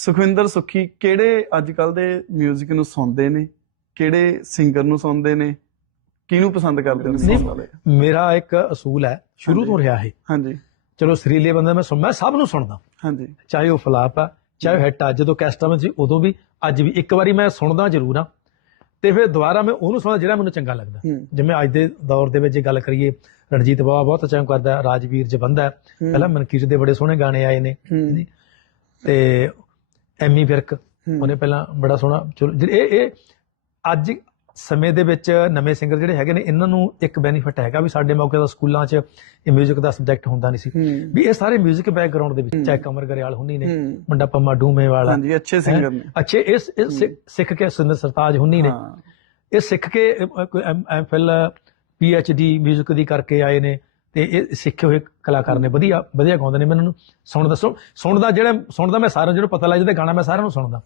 ਸੁਖਵਿੰਦਰ ਸੁੱਖੀ ਕਿਹੜੇ ਅੱਜ ਕੱਲ ਦੇ 뮤직 ਨੂੰ ਸੁਣਦੇ ਨੇ? ਕਿਹੜੇ ਸਿੰਗਰ ਨੂੰ ਸੁਣਦੇ ਨੇ? ਕਿਹਨੂੰ ਪਸੰਦ ਕਰਦੇ ਨੇ ਨਹੀਂ। ਸੁਣਨ ਵਾਲੇ? ਮੇਰਾ ਇੱਕ ਅਸੂਲ ਹੈ ਸ਼ੁਰੂ ਤੋਂ ਰਿਹਾ ਹੈ ਹਾਂਜੀ। ਚਲੋ ਸਰੀਲੇ ਬੰਦੇ ਮੈਂ ਸੁਣ ਮੈਂ ਸਭ ਨੂੰ ਸੁਣਦਾ। ਹਾਂਜੀ। ਚਾਹੇ ਉਹ ਫਲਾਪ ਆ ਚਾਹੇ ਹਿੱਟ ਆ ਜਦੋਂ ਕੈਸਟਾ ਵਿੱਚ ਸੀ ਉਦੋਂ ਵੀ ਅੱਜ ਵੀ ਇੱਕ ਵਾਰੀ ਮੈਂ ਸੁਣਦਾ ਜ਼ਰੂਰ ਆ ਤੇ ਫਿਰ ਦੁਬਾਰਾ ਮੈਂ ਉਹਨੂੰ ਸੁਣਦਾ ਜਿਹੜਾ ਮੈਨੂੰ ਚੰਗਾ ਲੱਗਦਾ। ਜਿਵੇਂ ਅੱਜ ਦੇ ਦੌਰ ਦੇ ਵਿੱਚ ਜੇ ਗੱਲ ਕਰੀਏ ਰਣਜੀਤ ਬਾਵਾ ਬਹੁਤ ਅੱਛਾ ਕਰਦਾ ਰਾਜਵੀਰ ਜਵੰਦਾ। ਪਹਿਲਾਂ ਮਨਕੀਰ ਦੇ ਬੜੇ ਸੋਹਣੇ ਗਾਣੇ ਆਏ ਨੇ। ਤੇ ਐਮੀ ਵਿਰਕ ਹੂੰ। ਉਹਨੇ ਪਹਿਲਾਂ ਬੜਾ ਸੋਹਣਾ ਚਲੋ ਜਿਹੜੇ ਇਹ ਇਹ ਅੱਜ ਸਮੇਂ ਦੇ ਵਿੱਚ ਨਵੇਂ ਸਿੰਗਰ ਜਿਹੜੇ ਹੈਗੇ ਨੇ ਇਹਨਾਂ ਨੂੰ ਇੱਕ ਬੈਨੀਫਿਟ ਹੈਗਾ ਵੀ ਸਾਡੇ ਮੌਕੇ ਦਾ ਸਕੂਲਾਂ 'ਚ ਇਹ 뮤직 ਦਾ ਸਬਜੈਕਟ ਹੁੰਦਾ ਨਹੀਂ ਸੀ ਹੂੰ ਵੀ ਇਹ ਸਾਰੇ 뮤직 ਬੈਕਗ੍ਰਾਉਂਡ ਦੇ ਵਿੱਚ ਹੂੰ। ਚਾਹੇ ਕਮਰ ਗਰੇਵਾਲ ਹੁੰਨੀ ਨੇ ਹੂੰ ਮੁੰਡਾ ਪੰਮਾ ਡੂਮੇ ਵਾਲਾ ਹਾਂਜੀ ਅੱਛੇ ਸਿੰਗਰ ਨੇ ਅੱਛੇ ਇਸ ਇਸ ਸਿੱਖ- ਸਿੱਖ ਕੇ ਸੁੰਦਰ ਸਰਤਾਜ ਹੁੰਨੀ ਨੇ ਹਾਂ ਇਹ ਸਿੱਖ ਕੇ ਐਮਫਿਲ ਡੀ 뮤직 ਦੀ ਕਰਕੇ ਆਏ ਨੇ ਤੇ ਇਹ ਸਿੱਖੇ ਹੋਏ ਕਲਾਕਾਰ ਨੇ ਵਧੀਆ ਵਧੀਆ ਗਾਉਂਦੇ ਨੇ ਮੈਨੂੰ। ਸੁਣਦਾ, ਸੁਣ- ਸੁਣਦਾ ਜਿਹੜਾ, ਸੁਣਦਾ ਮੈਂ ਸਾਰਿਆਂ ਨੂੰ, ਜਿਹੜਾ ਪਤਾ ਲੱਗ ਜਾਂਦਾ ਗਾਣਾ ਮੈਂ ਸਾਰਿਆਂ ਨੂੰ ਸੁਣਦਾ।